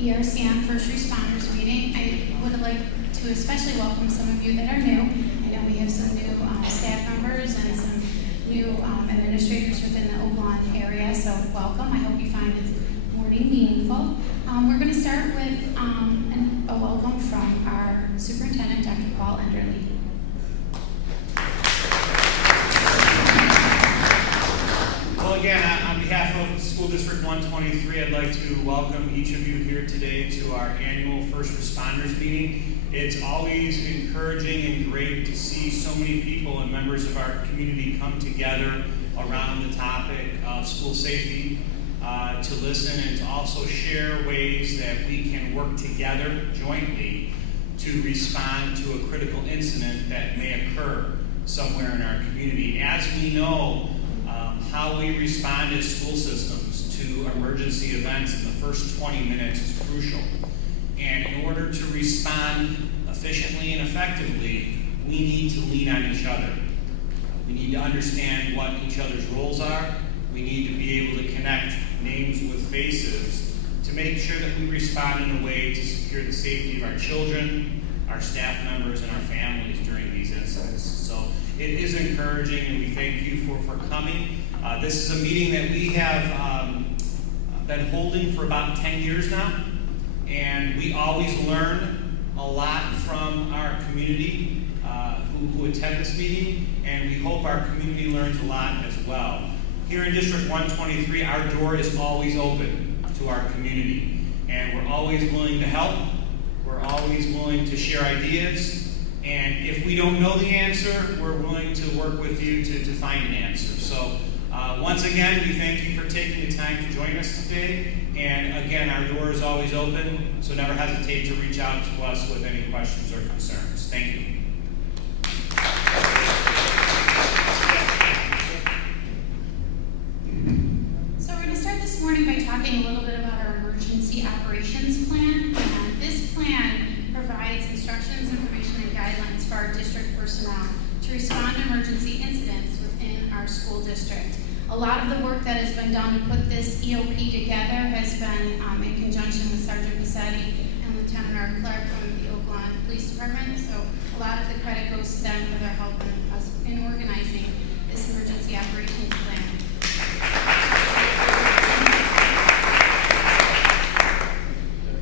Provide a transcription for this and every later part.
ERCM First Responders meeting. I would like to especially welcome some of you that are new. I know we have some new staff members and some new administrators within the Oaklawn area, so welcome. I hope you find this morning meaningful. We're going to start with a welcome from our superintendent, Dr. Paul Enderle. Well, again, on behalf of School District 123, I'd like to welcome each of you here today to our annual First Responders meeting. It's always encouraging and great to see so many people and members of our community come together around the topic of school safety, to listen and to also share ways that we can work together jointly to respond to a critical incident that may occur somewhere in our community. As we know, how we respond as school systems to emergency events in the first 20 minutes is crucial. And in order to respond efficiently and effectively, we need to lean on each other. We need to understand what each other's roles are. We need to be able to connect names with faces to make sure that we respond in a way to secure the safety of our children, our staff members, and our families during these incidents. So it is encouraging, and we thank you for coming. This is a meeting that we have been holding for about 10 years now, and we always learn a lot from our community who attend this meeting, and we hope our community learns a lot as well. Here in District 123, our door is always open to our community, and we're always willing to help. We're always willing to share ideas, and if we don't know the answer, we're willing to work with you to find an answer. So once again, we thank you for taking the time to join us today. And again, our door is always open, so never hesitate to reach out to us with any questions or concerns. Thank you. So we're going to start this morning by talking a little bit about our emergency operations plan. And this plan provides instructions, information, and guidelines for our district personnel to respond to emergency incidents within our school district. A lot of the work that has been done to put this EOP together has been in conjunction with Sergeant Passetti and Lieutenant Art Clark from the Oaklawn Police Department. So a lot of the credit goes to them for their help in us in organizing this emergency operations plan.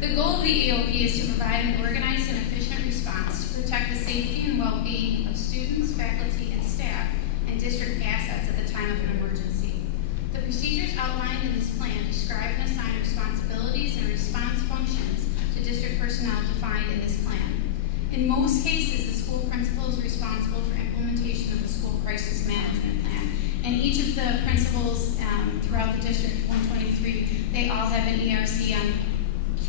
The goal of the EOP is to provide an organized and efficient response to protect the safety and well-being of students, faculty, and staff, and district assets at the time of an emergency. The procedures outlined in this plan describe and assign responsibilities and response functions to district personnel defined in this plan. In most cases, the school principal is responsible for implementation of the school crisis management plan. And each of the principals throughout the District 123, they all have an ERCM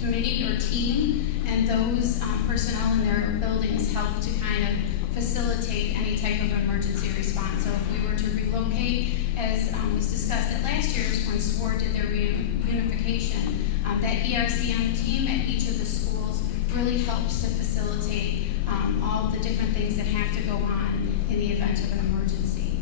committee or team, and those personnel in their buildings help to kind of facilitate any type of emergency response. So if we were to relocate, as was discussed at last year's when SWOR did their reunification, that ERCM team at each of the schools really helps to facilitate all the different things that have to go on in the event of an emergency.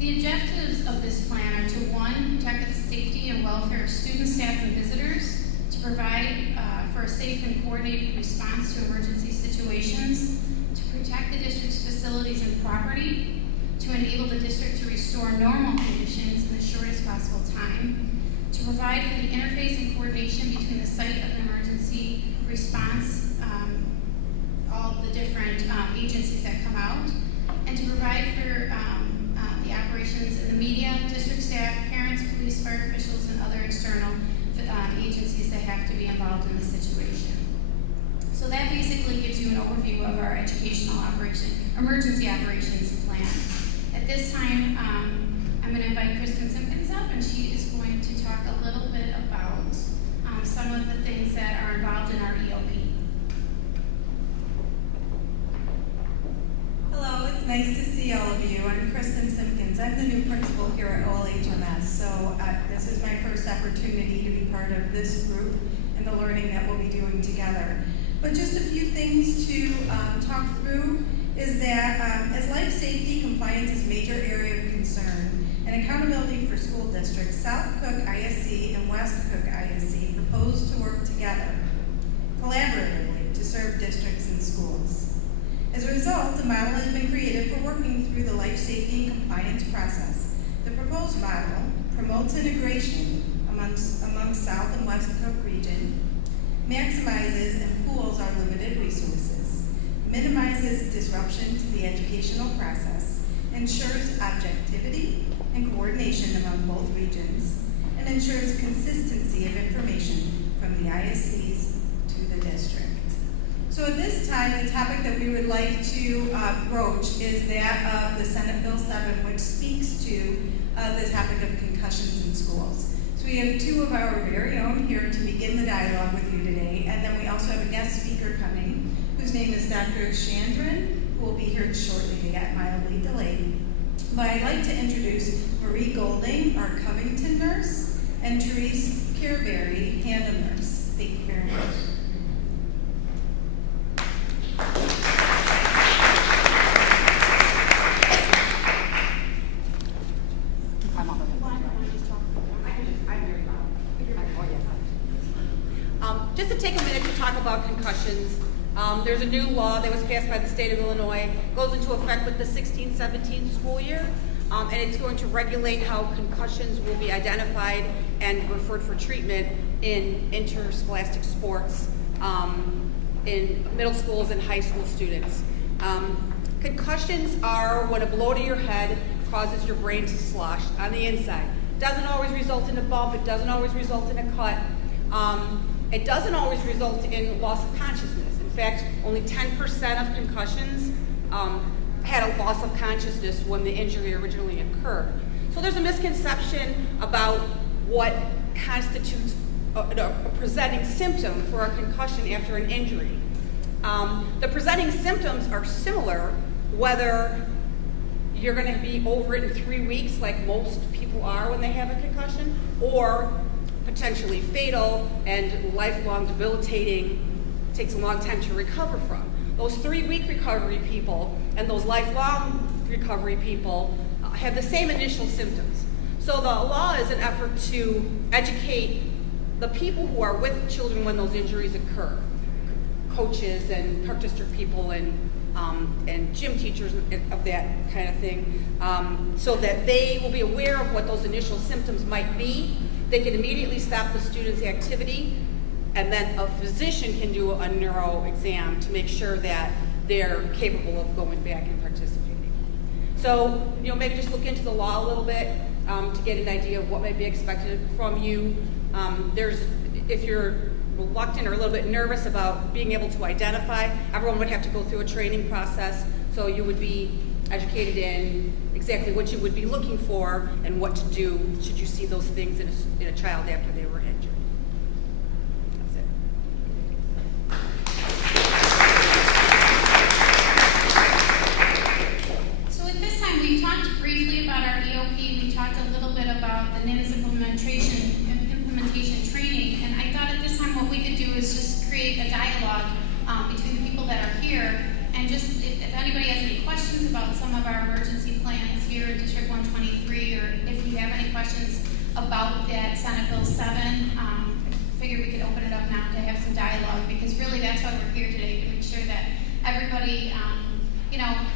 The objectives of this plan are to, 1, protect the safety and welfare of students, staff, and visitors, to provide for a safe and coordinated response to emergency situations, to protect the district's facilities and property, to enable the district to restore normal conditions in the shortest possible time, to provide for the interface and coordination between the site of an emergency response, all the different agencies that come out, and to provide for the operations in the media, district staff, parents, police, fire officials, and other external agencies that have to be involved in the situation. So that basically gives you an overview of our emergency operations plan. At this time, I'm going to invite Kristen Simpkins up, and she is going to talk a little bit about some of the things that are involved in our EOP. Hello, it's nice to see all of you. I'm Kristen Simpkins. I'm the new principal here at OLHMS, so this is my first opportunity to be part of this group and the learning that we'll be doing together. But just a few things to talk through is that as life safety, compliance is a major area of concern, and accountability for school districts, South Cook ISC and West Cook ISC propose to work together through the life safety and compliance process. The proposed model promotes integration amongst South and West Cook region, maximizes and pools our limited resources, minimizes disruption to the educational process, ensures objectivity and coordination among both regions, and ensures consistency of information from the ISCs to the district. So at this time, the topic that we would like to broach is that of the Senate Bill 7, which speaks to the topic of concussions in schools. So we have two of our very own here to begin the dialogue with you today, and then we also have a guest speaker coming, whose name is Dr. Chandran, who will be here shortly. They got mildly delayed. But I'd like to introduce Marie Golding, our Covington nurse, and Therese Careberry, Handham nurse. Thank you very much. Just to take a minute to talk about concussions, there's a new law that was passed by the state of Illinois, goes into effect with the 16-17 school year, and it's going to regulate how concussions will be identified and referred for treatment in interscholastic sports in middle schools and high school students. Concussions are when a blow to your head causes your brain to slosh on the inside. Doesn't always result in a bump, it doesn't always result in a cut. It doesn't always result in loss of consciousness. In fact, only 10% of concussions had a loss of consciousness when the injury originally occurred. So there's a misconception about what constitutes a presenting symptom for a concussion after an injury. The presenting symptoms are similar whether you're going to be over it in 3 weeks like most people are when they have a concussion, or potentially fatal and lifelong debilitating, takes a long time to recover from. Those 3-week recovery people and those lifelong recovery people have the same initial symptoms. So the law is an effort to educate the people who are with children when those injuries occur, coaches and park district people and gym teachers of that kind of thing, so that they will be aware of what those initial symptoms might be. They can immediately stop the student's activity, and then a physician can do a neuro exam to make sure that they're capable of going back and participating. So, maybe just look into the law a little bit to get an idea of what might be expected from you. If you're reluctant or a little bit nervous about being able to identify, everyone would have to go through a training process, so you would be educated in exactly what you would be looking for and what to do should you see those things in a child after they were injured. That's it. So at this time, we've talked briefly about our EOP. We talked a little bit about the NIMS implementation training, and I thought at this time what we could do is just create a dialogue between the people that are here, and just if anybody has any questions about some of our emergency plans here in District 123, or if you have any questions about that Senate Bill 7, I figured we could open it up now to have some dialogue, because really that's why we're here today, to make sure that everybody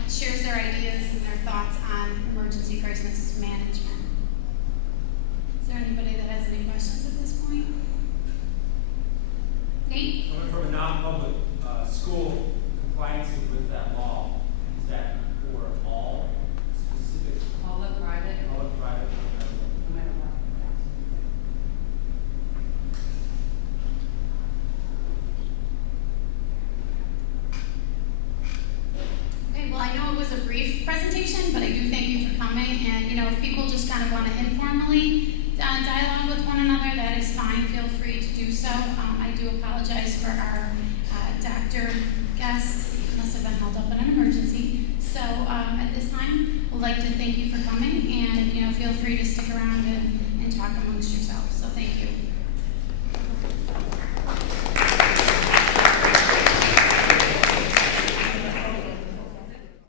shares their ideas and their thoughts on emergency crisis management. Is there anybody that has any questions at this point? Nate? Coming from a non-public school, compliance with that law, is that for all specific? Public, private, Public, private, no matter what. Okay, well, I know it was a brief presentation, but I do thank you for coming. And, if people just kind of want to informally dialogue with one another, that is fine. Feel free to do so. I do apologize for our doctor guest. He must have been held up in an emergency. So at this time, we'd like to thank you for coming, and, feel free to stick around and talk amongst yourselves. So thank you.